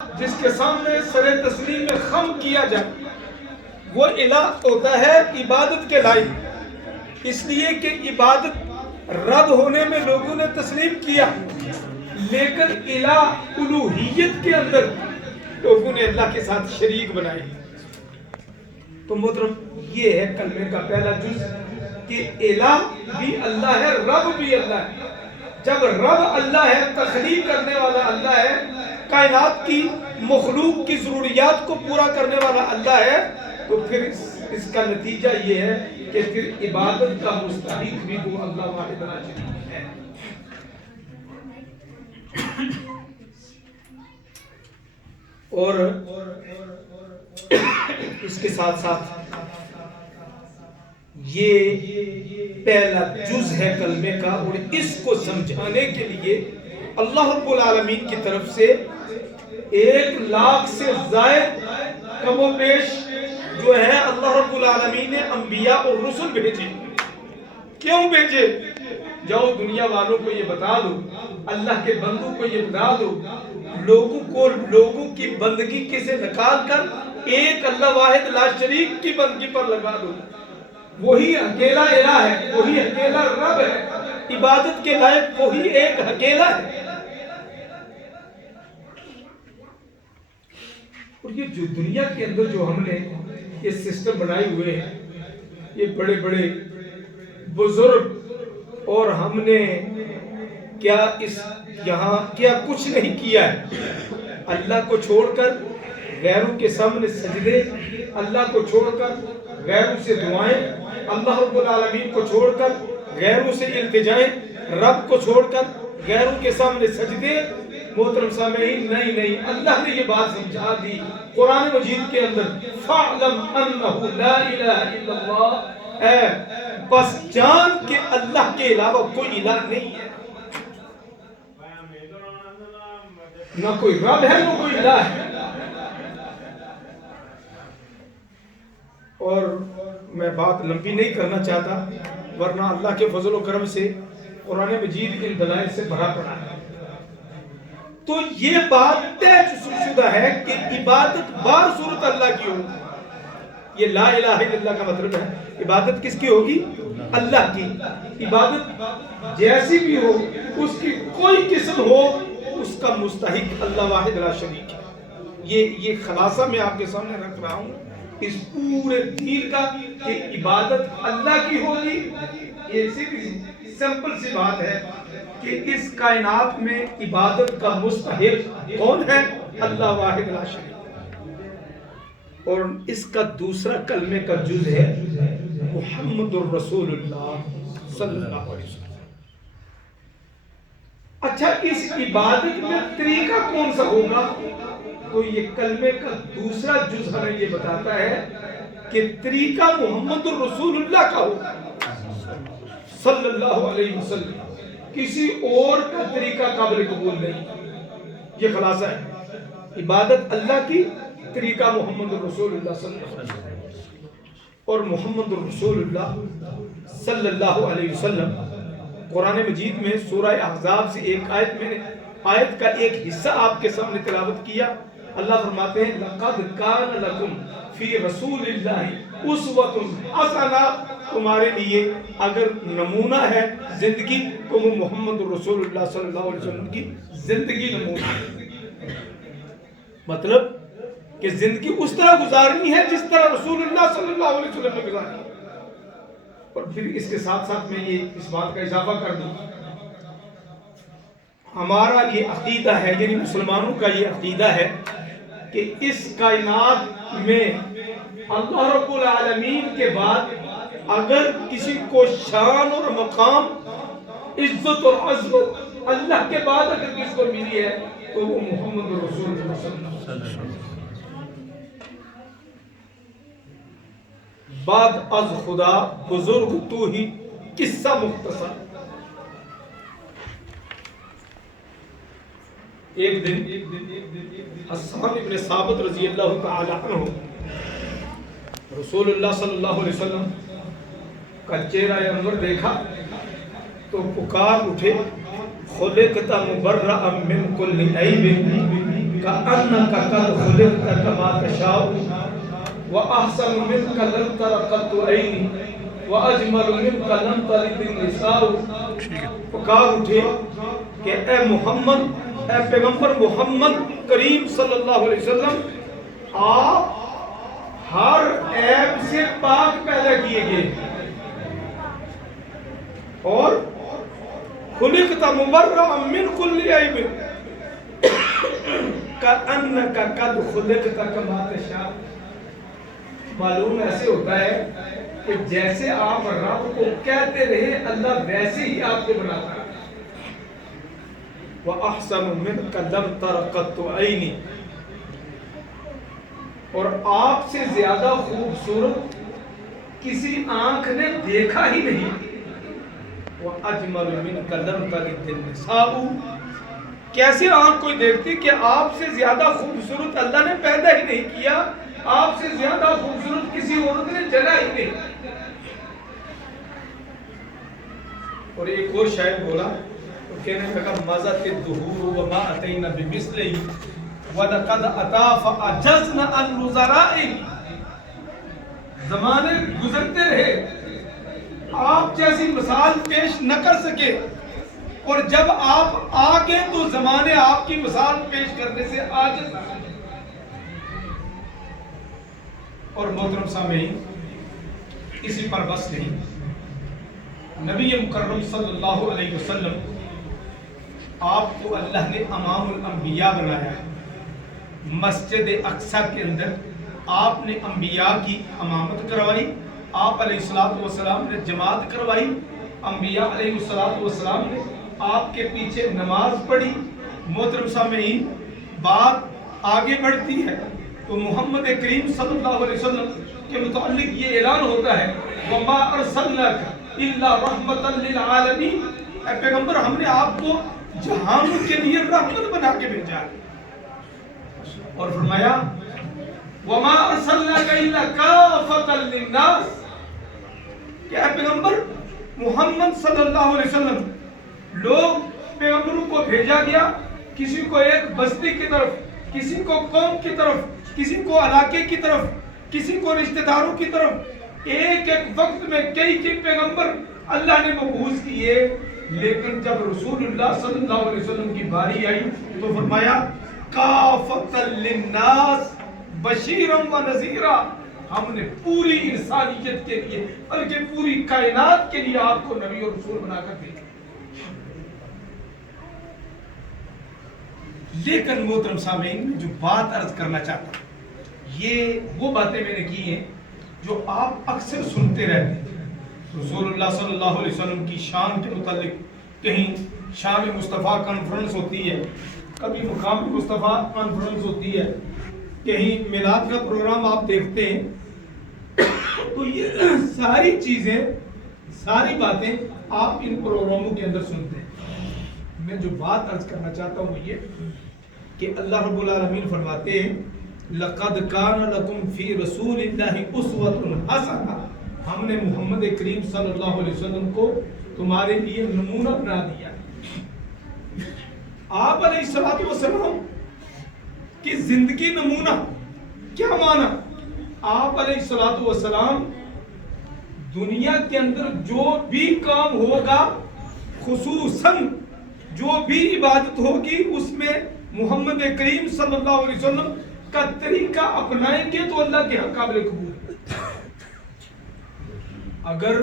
جس کے سامنے سر تسلیم میں خم کیا جائے وہ الہ ہوتا ہے عبادت کے لائق، اس لیے کہ عبادت رب ہونے میں لوگوں نے تسلیم کیا، لیکن الہ الوہیت کے اندر لوگوں نے اللہ کے ساتھ شریک بنائی۔ تو محترم یہ ہے کلمے کا پہلا جز کہ الہ بھی اللہ ہے، رب بھی اللہ ہے۔ جب رب اللہ ہے، تخلیق کرنے والا اللہ ہے، کائنات کی مخلوق کی ضروریات کو پورا کرنے والا اللہ ہے، تو پھر اس کا نتیجہ یہ ہے کہ پھر عبادت کا مستحق بھی وہ اللہ واحد لا شریک ہے۔ اور اس کے ساتھ ساتھ یہ پہلا جز ہے کلمے کا، اور اس کو سمجھانے کے لیے اللہ رب العالمین کی طرف سے 1,00,000 سے زائد کم و بیش جو ہے اللہ رب العالمین نے انبیاء اور رسل بھیجے۔ کیوں بھیجے؟ جاؤ دنیا والوں کو یہ بتا دو، اللہ کے بندوں کو یہ بتا دو، لوگوں کی بندگی سے نکال کر ایک اللہ واحد لا شریک کی بندگی پر لگا دو۔ وہی اکیلا الہ ہے، وہی اکیلا رب ہے، عبادت کے لائق وہی ایک اکیلا ہے۔ اور یہ جو دنیا کے اندر جو ہم نے یہ سسٹم بنائے ہوئے ہیں، یہ بڑے بڑے بزرگ، اور ہم نے یہاں کیا کچھ نہیں کیا ہے۔ اللہ کو چھوڑ کر غیروں کے سامنے سجدے، اللہ کو چھوڑ کر غیروں سے دعائیں، اللہ رب العالمین کو چھوڑ کر غیروں سے التجائیں، رب کو چھوڑ کر غیروں کے سامنے سجدے۔ محترم سامعین، نہیں، اللہ نے یہ بات سمجھا دی قرآن مجید کے اندر، فَاعْلَمْ أَنَّهُ لَا إِلَهَ إِلَّا اللَّهُ، بس جان کہ اللہ کے علاوہ کوئی الہ نہیں ہے، نہ کوئی رب ہے نہ کوئی الہ ہے۔ اور میں بات لمبی نہیں کرنا چاہتا، ورنہ اللہ کے فضل و کرم سے قرآن مجید ان دلائل سے بھرا پڑا ہے۔ تو یہ بات طے شدہ ہے کہ عبادت بار صورت اللہ کی ہوگی۔ یہ لا الہ الا اللہ کا مطلب ہے عبادت کس کی ہوگی؟ اللہ کی۔ عبادت جیسی بھی ہو، اس کی کوئی قسم ہو، اس کا مستحق اللہ واحد لا شریک ہے۔ یہ خلاصہ میں آپ کے سامنے رکھ رہا ہوں اس پورے دین کا کہ عبادت اللہ کی ہوگی۔ یہ سمپل سی بات ہے کہ اس کائنات میں عبادت کا مستحق کون ہے؟ اللہ واحد لا شریک۔ اور اس کا دوسرا کلمے کا جز ہے محمد الرسول اللہ صلی اللہ علیہ وسلم۔ اچھا، اس عبادت میں طریقہ کون سا ہوگا؟ تو یہ کلمے کا دوسرا جز ہمیں یہ بتاتا ہے کہ طریقہ محمد الرسول اللہ کا ہوگا صلی اللہ علیہ وسلم، کسی اور کا طریقہ قابل قبول نہیں۔ یہ خلاصہ ہے، عبادت اللہ کی، طریقہ محمد الرسول اللہ صلی اللہ علیہ وسلم۔ اور محمد الرسول اللہ صلی اللہ علیہ وسلم قرآن مجید میں سورہ احزاب سے ایک آیت کا ایک حصہ آپ کے سامنے تلاوت کیا۔ اللہ فرماتے ہیں لَقَدْ كَانَ لَكُمْ فِي رَسُولِ اللَّهِ أُسْوَةٌ حَسَنَةٌ، تمہارے لیے اگر نمونہ ہے زندگی تو وہ محمد رسول اللہ صلی اللہ علیہ وسلم کی زندگی نمونہ ہے۔ مطلب کہ زندگی اس طرح گزارنی ہے جس طرح رسول اللہ صلی اللہ علیہ وسلم نے گزاری۔ اور پھر اس کے ساتھ ساتھ میں یہ اس بات کا اضافہ کر دوں، ہمارا یہ عقیدہ ہے، یعنی مسلمانوں کا یہ عقیدہ ہے کہ اس کائنات میں اللہ رب العالمین کے بعد اگر کسی کو شان اور مقام، عزت اور عظمت اللہ کے بعد اگر کسی کو ملی ہے تو وہ محمد رسول اللہ صلی اللہ علیہ وسلم۔ بعد از خدا بزرگ تو ہی، قصہ مختصر۔ ایک دن حسان ابن ثابت رضی اللہ تعالی عنہ رسول اللہ صلی اللہ علیہ وسلم کا چہرہ انور دیکھا تو پکار اٹھے، خلقت مبرأ من کل عیب कअन्नक क़द ख़ुलिक़्त कमा तशाउ व अहसन मिनक लम तर क़त्तु ऐनी व अजमल मिनक लम तलिद निसाउ। पुकार उठे कि ए मोहम्मद, ए पैगंबर मोहम्मद करीम सल्लल्लाहु अलैहि वसल्लम, आप हर ऐब से पाक पैदा किए गए और खुलिक़्त मुबर्रअन मिन कुल्ली ऐब कअन्नक क़द खुलिक़्त कमा तशाउ। मालूम ऐसे होता है कि जैसे आप रब को कहते रहे अल्लाह वैसे ही आपको बनाता है। व अहसन मिनक लम तर क़त्तु ऐनी, और आपसे ज्यादा खूबसूरत किसी आंख ने देखा ही नहीं। वो अजमल मिनक लम तलिद निसाउ, कैसे आंख कोई देखती कि आपसे ज्यादा खूबसूरत अल्लाह ने पैदा ही नहीं किया, आपसे ज्यादा खूबसूरत किसी औरत ने जला ही नहीं। और एक और शायर बोला, तो कहने लगा मज़त दुहूर व मा अतैना बिमिस्लिही वलक़द अता फअजज़ना अन नुज़राई। ज़माने गुजरते रहे, आप जैसी मिसाल पेश न कर सके, और जब आप आ गए तो ज़माने आपकी मिसाल पेश करने से आजिज़। और मोहतरम सामीन, इसी पर बस नहीं, नबी मुकर्रम सल्लल्लाहु अलैहि वसल्लम आपको अल्लाह ने इमामुल अंबिया बनाया है। मस्जिद अक्सा के अंदर आपने अंबिया की इमामत करवाई, आप अलैहिस्सलातु वस्सलाम ने जमात करवाई, अंबिया अलैहिस्सलातु वस्सलाम ने आपके पीछे नमाज पढ़ी। मोहतरम सामीन, बात आगे बढ़ती है तो मोहम्मद करीम सल्लल्लाहु अलैहि वसल्लम के मुताल्लिक ये ऐलान होता है, वमा अरसलनाका इल्ला रहमतल लिल आलमीन। ऐ पैगंबर, हमने आपको जहान के लिए रहमत बना के भेजा है। और फरमाया वमा अरसलनाका इल्ला काफतल लिन्नास, कि ऐ पैगंबर मोहम्मद सल्लल्लाहु अलैहि वसल्लम, लोग पैगंबरों को भेजा गया किसी को एक बस्ती की तरफ, किसी को कौम की तरफ, किसी को इलाके की तरफ, किसी को रिश्तेदारों की तरफ। एक एक वक्त में कई पैगंबर अल्लाह ने मबूस किए, लेकिन जब रसूलुल्लाह सल्लल्लाहु अलैहि वसल्लम की बारी आई तो फरमाया काफतल लिन्नास बशीरम व नज़ीरा। हमने पूरी इंसानियत के लिए, बल्कि पूरी कायनात के लिए आपको नबी और रसूल बनाकर भेजा। लेकिन मोहतरम सामीन, जो बात अर्ज करना चाहता हूं, ये वो बातें मैंने की हैं जो आप अक्सर सुनते रहते हैं। रसूलुल्लाह सल्लल्लाहु अलैहि वसल्लम की शान के मुतालिक कहीं शान मुस्तफ़ा कॉन्फ्रेंस होती है, कभी मुकाम मुस्तफ़ा कॉन्फ्रेंस होती है, कहीं मिलाद का प्रोग्राम आप देखते हैं। तो ये सारी चीज़ें, सारी बातें आप इन प्रोग्रामों के अंदर सुनते हैं। मैं जो बात अर्ज करना चाहता हूँ वो ये कि अल्लाह रब्बुल आलमीन फरमाते हैं, लक़द कान लकुम फ़ी रसूलिल्लाहि उस्वतुन हसना। हमने मोहम्मद करीम सल्लल्लाहु अलैहि वसल्लम को तुम्हारे लिए नमूना बना दिया। आप अलैहिस्सलातु वस्सलाम की जिंदगी नमूना, क्या माना? आप अलैहिस्सलातु वस्सलाम दुनिया के अंदर जो भी काम होगा, खुसूसन जो भी इबादत होगी, उसमें मोहम्मद करीम सल्लल्लाहु अलैहि वसल्लम का तरीका अपनाएंगे तो अल्लाह के यहाँ काबिल कबूल है। अगर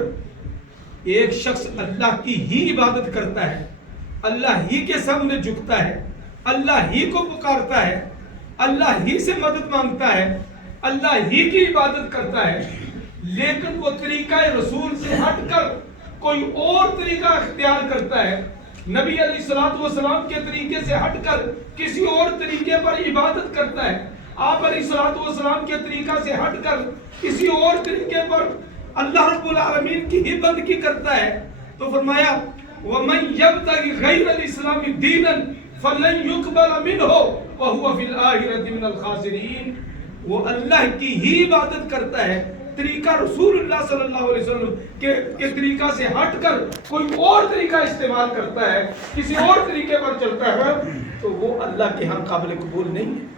एक शख्स अल्लाह की ही इबादत करता है, अल्लाह ही के सामने झुकता है, अल्लाह ही को पुकारता है, अल्लाह ही से मदद मांगता है, अल्लाह ही की इबादत करता है, लेकिन वो तरीका रसूल से हटकर कोई और तरीका इख्तियार करता है, नबी अलैहिस्सलातु वस्सलाम के तरीके से हटकर किसी और तरीके पर इबादत करता है, आप अलैहिस्सलातु वस्सलाम के तरीका से हटकर किसी और तरीके पर अल्लाह रब्बुल आलमीन की ही बंदगी करता है, तो फरमाया वमन यब्तगी गैरल इस्लामी दीनन फलन युक़बल मिनहु व हुवा फिल आखिरति मिनल खासिरीन। वो अल्लाह की ही इबादत करता है, तरीका रसूलुल्लाह सल्लल्लाहु अलैहि वसल्लम के तरीका से हटकर कोई और तरीका इस्तेमाल करता है, किसी और तरीके पर चलता है, تو وہ اللہ کے ہاں قابل قبول نہیں ہے.